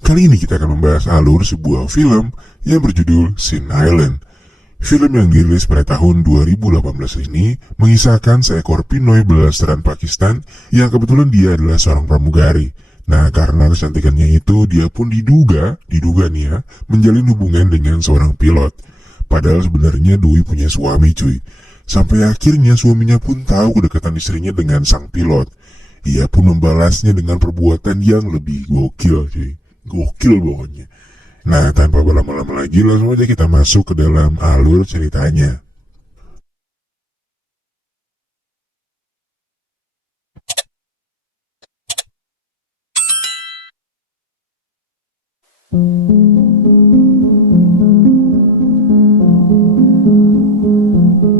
Kali ini kita akan membahas alur sebuah film yang berjudul Sin Island. Film yang dirilis pada tahun 2018 ini mengisahkan seekor Pinoy belasteran Pakistan yang kebetulan dia adalah seorang pramugari. Nah, karena kecantikannya itu, dia pun diduga nih ya, menjalin hubungan dengan seorang pilot. Padahal sebenarnya Doi punya suami cuy. Sampai akhirnya suaminya pun tahu kedekatan istrinya dengan sang pilot. Ia pun membalasnya dengan perbuatan yang lebih gokil cuy. Gokil pokoknya. Nah, tanpa berlama-lama lagi, langsung aja kita masuk ke dalam alur ceritanya.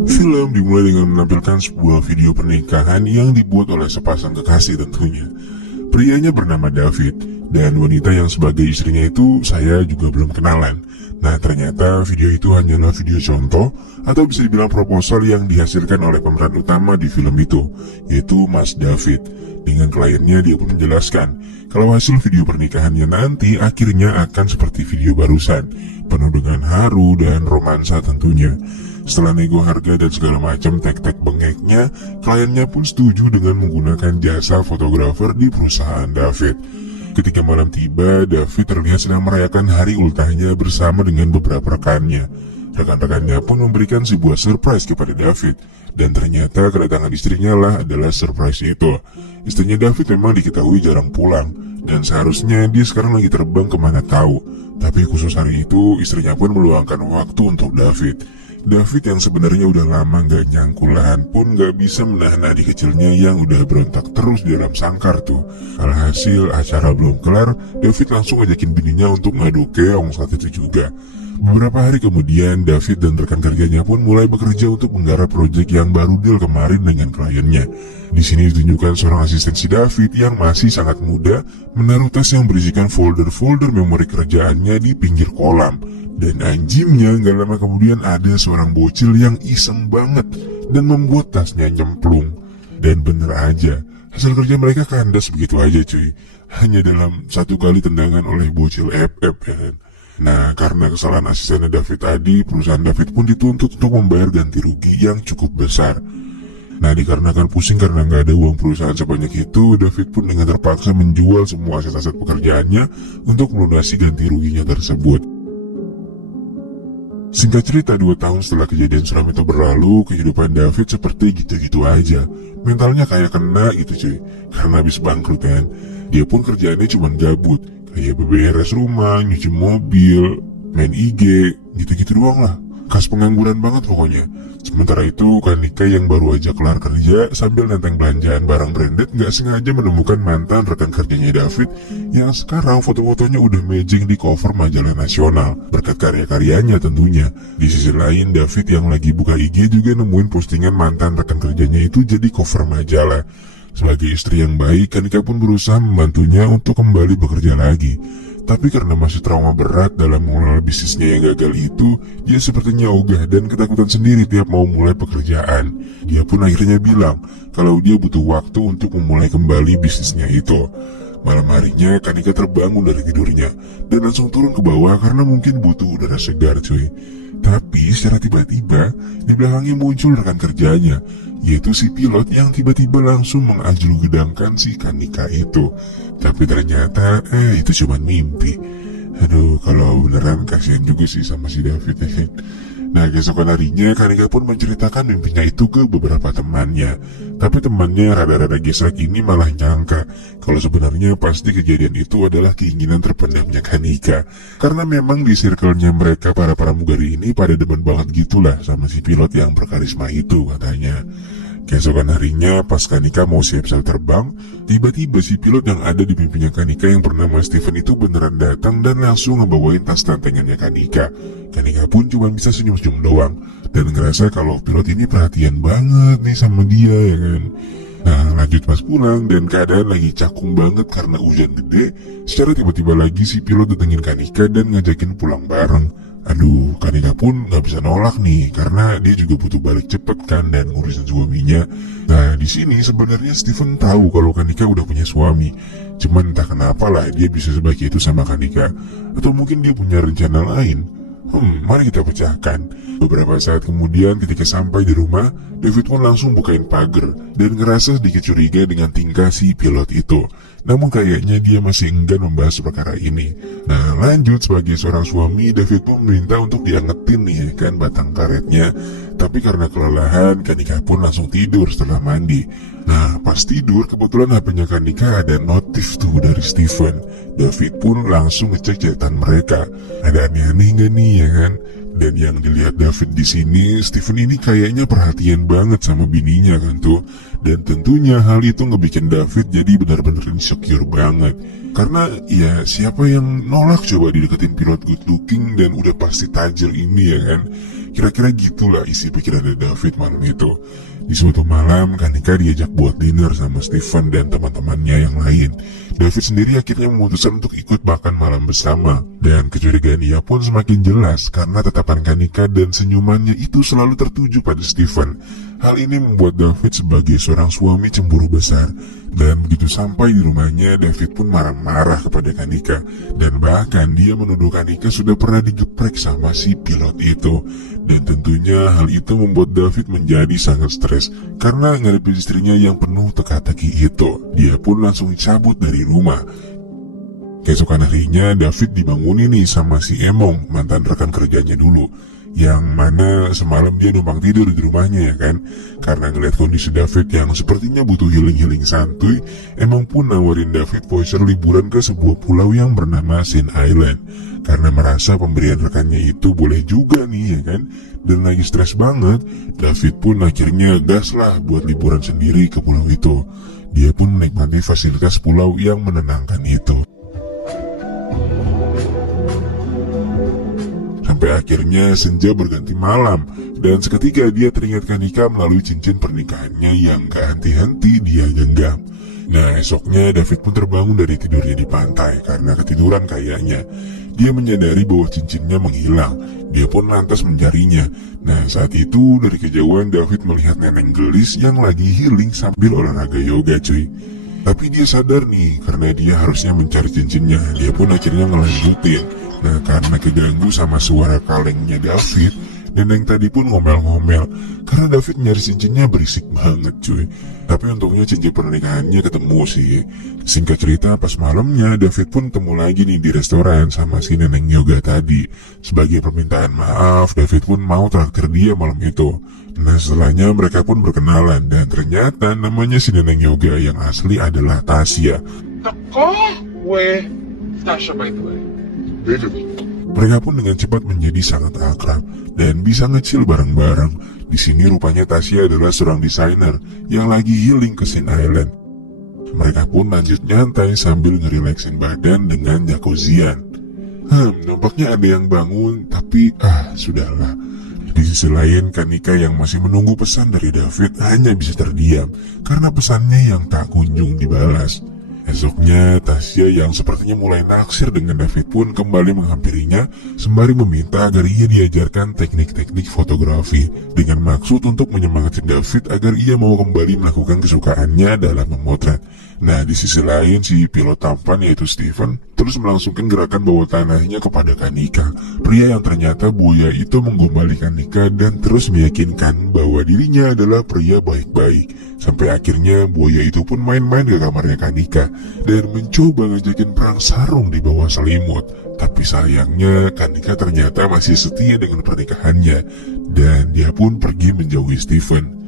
Film dimulai dengan menampilkan sebuah video pernikahan yang dibuat oleh sepasang kekasih tentunya. Prianya bernama David, dan wanita yang sebagai istrinya itu saya juga belum kenalan. Nah, ternyata video itu hanyalah video contoh atau bisa dibilang proposal yang dihasilkan oleh pemeran utama di film itu, yaitu Mas David. Dengan kliennya dia pun menjelaskan kalau hasil video pernikahannya nanti akhirnya akan seperti video barusan, penuh dengan haru dan romansa tentunya. Setelah nego harga dan segala macam tek-tek bengeknya, kliennya pun setuju dengan menggunakan jasa fotografer di perusahaan David. Ketika malam tiba, David terlihat sedang merayakan hari ultahnya bersama dengan beberapa rekannya. Rekan-rekannya pun memberikan sebuah surprise kepada David, dan ternyata kedatangan istrinya lah adalah surprise itu. Istrinya David memang diketahui jarang pulang, dan seharusnya dia sekarang lagi terbang kemana tahu. Tapi khusus hari itu, istrinya pun meluangkan waktu untuk David. David yang sebenarnya udah lama gak nyangkulahan pun gak bisa menahan adik kecilnya yang udah berontak terus di dalam sangkar tuh. Alhasil acara belum kelar, David langsung ngajakin bininya untuk ngadu keong saat itu juga. Beberapa hari kemudian, David dan rekan kerjanya pun mulai bekerja untuk menggarap proyek yang baru deal kemarin dengan kliennya. Di sini ditunjukkan seorang asisten si David yang masih sangat muda menaruh tas yang berisikan folder-folder memori kerjaannya di pinggir kolam. Dan anjingnya gak lama kemudian ada seorang bocil yang iseng banget dan membuat tasnya nyemplung. Dan bener aja, hasil kerja mereka kandas begitu aja cuy. Hanya dalam satu kali tendangan oleh bocil FF ya kan. Nah, karena kesalahan asistennya David tadi, perusahaan David pun dituntut untuk membayar ganti rugi yang cukup besar. Nah, dikarenakan pusing karena gak ada uang perusahaan sebanyak itu, David pun dengan terpaksa menjual semua aset-aset pekerjaannya untuk melunasi ganti ruginya tersebut. Singkat cerita, 2 tahun setelah kejadian seram itu berlalu, kehidupan David seperti gitu-gitu aja. Mentalnya kayak kena gitu cuy, karena habis bangkrut kan. Dia pun kerjaannya cuma gabut, kayak beberes rumah, nyuci mobil, main IG, gitu-gitu doang lah. Khas pengangguran banget pokoknya. Sementara itu, Kanika yang baru aja kelar kerja sambil nenteng belanjaan barang branded gak sengaja menemukan mantan rekan kerjanya David yang sekarang foto-fotonya udah mejing di cover majalah nasional berkat karya-karyanya tentunya. Di sisi lain, David yang lagi buka IG juga nemuin postingan mantan rekan kerjanya itu jadi cover majalah. Sebagai istri yang baik, Kanika pun berusaha membantunya untuk kembali bekerja lagi. Tapi karena masih trauma berat dalam mengelola bisnisnya yang gagal itu, dia sepertinya ogah dan ketakutan sendiri tiap mau mulai pekerjaan. Dia pun akhirnya bilang kalau dia butuh waktu untuk memulai kembali bisnisnya itu. Malam harinya, Kanika terbangun dari tidurnya dan langsung turun ke bawah karena mungkin butuh udara segar cuy. Tapi secara tiba-tiba, di belakangnya muncul rekan kerjanya, yaitu si pilot yang tiba-tiba langsung mengajlugedangkan si Kanika itu. Tapi ternyata, itu cuma mimpi. Aduh, kalau beneran kasihan juga sih sama si David ya. Nah, keesokan harinya Kanika pun menceritakan mimpinya itu ke beberapa temannya. Tapi temannya rada-rada gesrek ini malah nyangka kalau sebenarnya pasti kejadian itu adalah keinginan terpendamnya Kanika. Karena memang di circle-nya mereka para pramugari ini pada demen banget gitulah sama si pilot yang berkarisma itu katanya. Keesokan harinya pas Kanika mau siap-siap terbang, tiba-tiba si pilot yang ada di mimpinya Kanika yang bernama Steven itu beneran datang dan langsung ngebawain tas tantengannya Kanika. Kanika pun cuma bisa senyum-senyum doang dan ngerasa kalau pilot ini perhatian banget nih sama dia ya kan. Nah, lanjut pas pulang dan keadaan lagi cakung banget karena hujan gede, secara tiba-tiba lagi si pilot datengin Kanika dan ngajakin pulang bareng. Aduh, Kanika pun nggak bisa nolak nih, karena dia juga butuh balik cepet kan dan ngurusin suaminya. Nah, di sini sebenarnya Steven tahu kalau Kanika udah punya suami. Cuman entah kenapa lah dia bisa sebaik itu sama Kanika. Atau mungkin dia punya rencana lain. Mari kita pecahkan. Beberapa saat kemudian ketika sampai di rumah, David pun langsung bukain pagar dan ngerasa sedikit curiga dengan tingkah si pilot itu. Namun kayaknya dia masih enggan membahas perkara ini. Nah, lanjut, sebagai seorang suami, David pun meminta untuk diangetin nih kan batang karetnya. Tapi karena kelelahan, Kanika pun langsung tidur setelah mandi. Nah, pas tidur kebetulan HP-nya Kanika ada notif tuh dari Steven. David pun langsung ngecek catatan mereka. Ada aneh-aneh nggak nih ya kan? Dan yang dilihat David di sini, Steven ini kayaknya perhatian banget sama bininya kan tuh. Dan tentunya hal itu ngebikin David jadi benar-benar insecure banget. Karena ya siapa yang nolak coba dideketin pilot good looking dan udah pasti tajir ini ya kan. Kira-kira gitulah isi pikiran David malam itu. Di suatu malam, Kanika diajak buat dinner sama Steven dan teman-temannya yang lain. David sendiri akhirnya memutuskan untuk ikut makan malam bersama. Dan kecurigaan ia pun semakin jelas karena tatapan Kanika dan senyumannya itu selalu tertuju pada Steven. Hal ini membuat David sebagai seorang suami cemburu besar. Dan begitu sampai di rumahnya, David pun marah-marah kepada Kanika. Dan bahkan dia menuduh Kanika sudah pernah digeprek sama si pilot itu. Dan tentunya hal itu membuat David menjadi sangat stres karena ngadepin istrinya yang penuh teka-teki itu. Dia pun langsung cabut dari rumah. Keesokan harinya David dibangunin nih sama si Emong, mantan rekan kerjanya dulu, yang mana semalam dia numpang tidur di rumahnya ya kan. Karena ngeliat kondisi David yang sepertinya butuh healing-healing santuy, Emong pun nawarin David voucher liburan ke sebuah pulau yang bernama Sin Island. Karena merasa pemberian rekannya itu boleh juga nih ya kan. Dan lagi stres banget, David pun akhirnya gas lah buat liburan sendiri ke pulau itu. Dia pun menikmati fasilitas pulau yang menenangkan itu. Sampai akhirnya senja berganti malam, dan seketika dia teringat Kanika melalui cincin pernikahannya yang gak henti-henti dia genggam. Nah, esoknya David pun terbangun dari tidurnya di pantai karena ketiduran kayaknya. Dia menyadari bahwa cincinnya menghilang. Dia pun lantas mencarinya. Nah, saat itu dari kejauhan David melihat neneng gelis yang lagi healing sambil olahraga yoga cuy. Tapi dia sadar nih, karena dia harusnya mencari cincinnya. Dia pun akhirnya ngelanjutin. Nah, karena keganggu sama suara kalengnya David, neneng tadi pun ngomel-ngomel karena David nyari cincinnya berisik banget cuy. Tapi untungnya cincin pernikahannya ketemu sih. Singkat cerita, pas malamnya David pun ketemu lagi nih di restoran sama si neneng yoga tadi. Sebagai permintaan maaf, David pun mau traktir dia malam itu. Nah, setelahnya mereka pun berkenalan dan ternyata namanya si neneng yoga yang asli adalah Tasya. Nako, weh, Tasha by the way. Mereka pun dengan cepat menjadi sangat akrab dan bisa ngecil bareng-bareng. Di sini rupanya Tasya adalah seorang desainer yang lagi healing ke Sin Island. Mereka pun lanjut nyantai sambil ngerileksin badan dengan jacuzzian. Nampaknya ada yang bangun, tapi sudahlah. Di sisi lain, Kanika yang masih menunggu pesan dari David hanya bisa terdiam karena pesannya yang tak kunjung dibalas. Esoknya, Tasya yang sepertinya mulai naksir dengan David pun kembali menghampirinya sembari meminta agar ia diajarkan teknik-teknik fotografi dengan maksud untuk menyemangati David agar ia mau kembali melakukan kesukaannya dalam memotret. Nah, di sisi lain si pilot tampan yaitu Steven terus melangsungkan gerakan bawah tanahnya kepada Kanika. Pria yang ternyata buaya itu menggombali Kanika dan terus meyakinkan bahwa dirinya adalah pria baik-baik. Sampai akhirnya buaya itu pun main-main ke kamarnya Kanika dan mencoba ngajakin perang sarung di bawah selimut. Tapi sayangnya Kanika ternyata masih setia dengan pernikahannya dan dia pun pergi menjauhi Steven.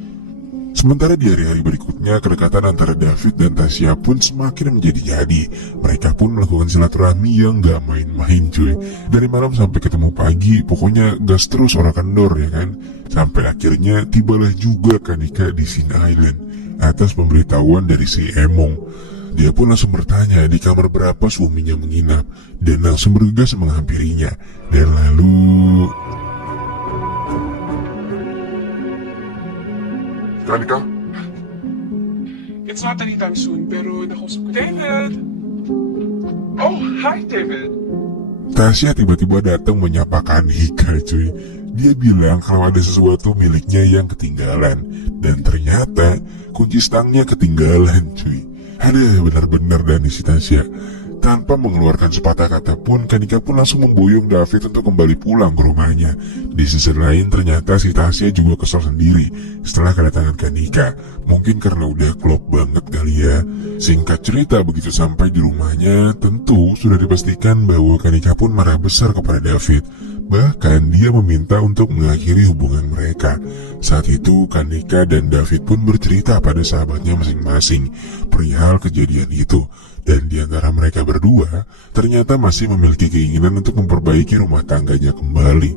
Sementara di hari-hari berikutnya, kedekatan antara David dan Tasya pun semakin menjadi-jadi. Mereka pun melakukan silaturahmi yang gak main-main cuy. Dari malam sampai ketemu pagi, pokoknya gas terus orang kendor ya kan. Sampai akhirnya tibalah juga Kanika di Sin Island atas pemberitahuan dari si Emong. Dia pun langsung bertanya di kamar berapa suaminya menginap dan langsung bergegas menghampirinya. Dan lalu... Kanika? It's not anytime soon, pero nakausap ko David. Oh, hi David. Tasya tiba-tiba datang menyapa Kanika cuy. Dia bilang kalau ada sesuatu miliknya yang ketinggalan. Dan ternyata kunci stangnya ketinggalan cuy. Ada benar-benar Dani si Tasya. Tanpa mengeluarkan sepatah kata pun, Kanika pun langsung memboyong David untuk kembali pulang ke rumahnya. Di sisi lain ternyata si Tasya juga kesal sendiri setelah kedatangan Kanika. Mungkin karena udah klop banget kali ya. Singkat cerita, begitu sampai di rumahnya, tentu sudah dipastikan bahwa Kanika pun marah besar kepada David. Bahkan dia meminta untuk mengakhiri hubungan mereka. Saat itu Kanika dan David pun bercerita pada sahabatnya masing-masing perihal kejadian itu. Dan di antara mereka berdua ternyata masih memiliki keinginan untuk memperbaiki rumah tangganya kembali.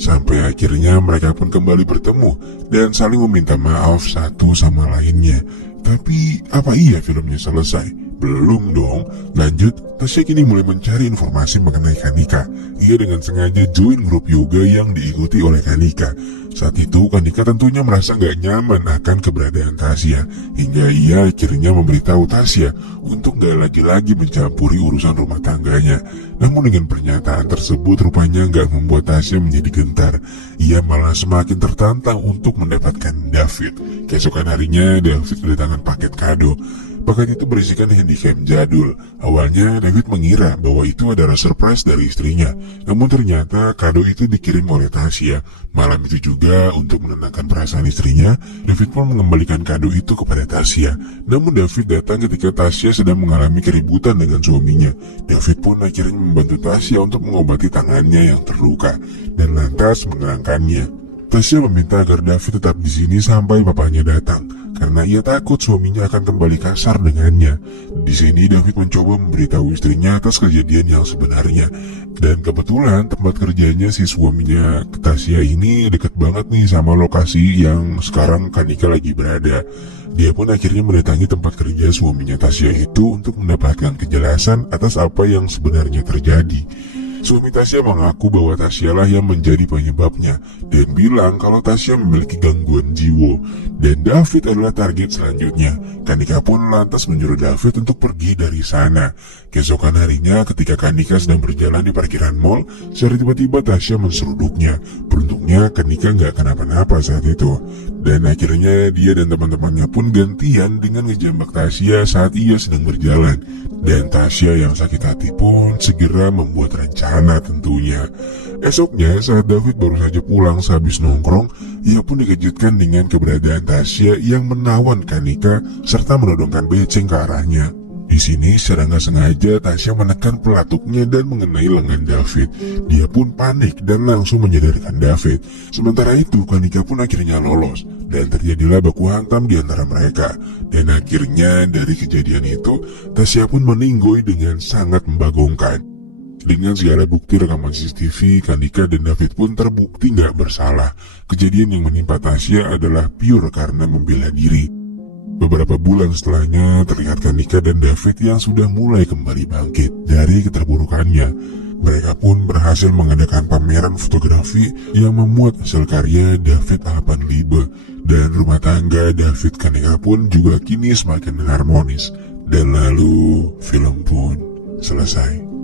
Sampai akhirnya mereka pun kembali bertemu dan saling meminta maaf satu sama lainnya. Tapi apa iya filmnya selesai? Belum dong. Lanjut, Tasya kini mulai mencari informasi mengenai Kanika. Ia dengan sengaja join grup yoga yang diikuti oleh Kanika. Saat itu Kanika tentunya merasa gak nyaman akan keberadaan Tasya, hingga ia akhirnya memberitahu Tasya untuk gak lagi-lagi mencampuri urusan rumah tangganya. Namun dengan pernyataan tersebut rupanya gak membuat Tasya menjadi gentar. Ia malah semakin tertantang untuk mendapatkan David. Keesokan harinya David kedatangan paket kado. Paket itu berisikan handycam jadul. Awalnya David mengira bahwa itu adalah surprise dari istrinya. Namun ternyata kado itu dikirim oleh Tasya. Malam itu juga untuk menenangkan perasaan istrinya, David pun mengembalikan kado itu kepada Tasya. Namun David datang ketika Tasya sedang mengalami keributan dengan suaminya. David pun akhirnya membantu Tasya untuk mengobati tangannya yang terluka dan lantas menenangkannya. Tasya meminta agar David tetap di sini sampai papanya datang, karena ia takut suaminya akan kembali kasar dengannya. Di sini David mencoba memberitahu istrinya atas kejadian yang sebenarnya. Dan kebetulan tempat kerjanya si suaminya Tasya ini dekat banget nih sama lokasi yang sekarang Kanika lagi berada. Dia pun akhirnya mendatangi tempat kerja suaminya Tasya itu untuk mendapatkan kejelasan atas apa yang sebenarnya terjadi. Suami Tasya mengaku bahwa Tasya lah yang menjadi penyebabnya dan bilang kalau Tasya memiliki gangguan jiwa dan David adalah target selanjutnya. Kanika pun lantas menyuruh David untuk pergi dari sana. Keesokan harinya ketika Kanika sedang berjalan di parkiran mall, secara tiba-tiba Tasya menseruduknya. Beruntungnya Kanika nggak kenapa-napa saat itu. Dan akhirnya dia dan teman-temannya pun gantian dengan ngejambak Tasya saat ia sedang berjalan. Dan Tasya yang sakit hati pun segera membuat rencana tentunya. Esoknya saat David baru saja pulang sehabis nongkrong, ia pun dikejutkan dengan keberadaan Tasya yang menawan Kanika serta menodongkan beceng ke arahnya. Di sini secara nggak sengaja Tasya menekan pelatuknya dan mengenai lengan David. Dia pun panik dan langsung menyadarkan David. Sementara itu Kanika pun akhirnya lolos dan terjadilah baku hantam di antara mereka. Dan akhirnya dari kejadian itu Tasya pun meninggoy dengan sangat membagongkan. Dengan segala bukti rekaman CCTV, Kanika dan David pun terbukti nggak bersalah. Kejadian yang menimpa Tasya adalah pure karena membela diri. Beberapa bulan setelahnya terlihat Kanika dan David yang sudah mulai kembali bangkit dari keterburukannya. Mereka pun berhasil mengadakan pameran fotografi yang memuat hasil karya David Alpenliebe. Dan rumah tangga David Kanika pun juga kini semakin harmonis. Dan lalu film pun selesai.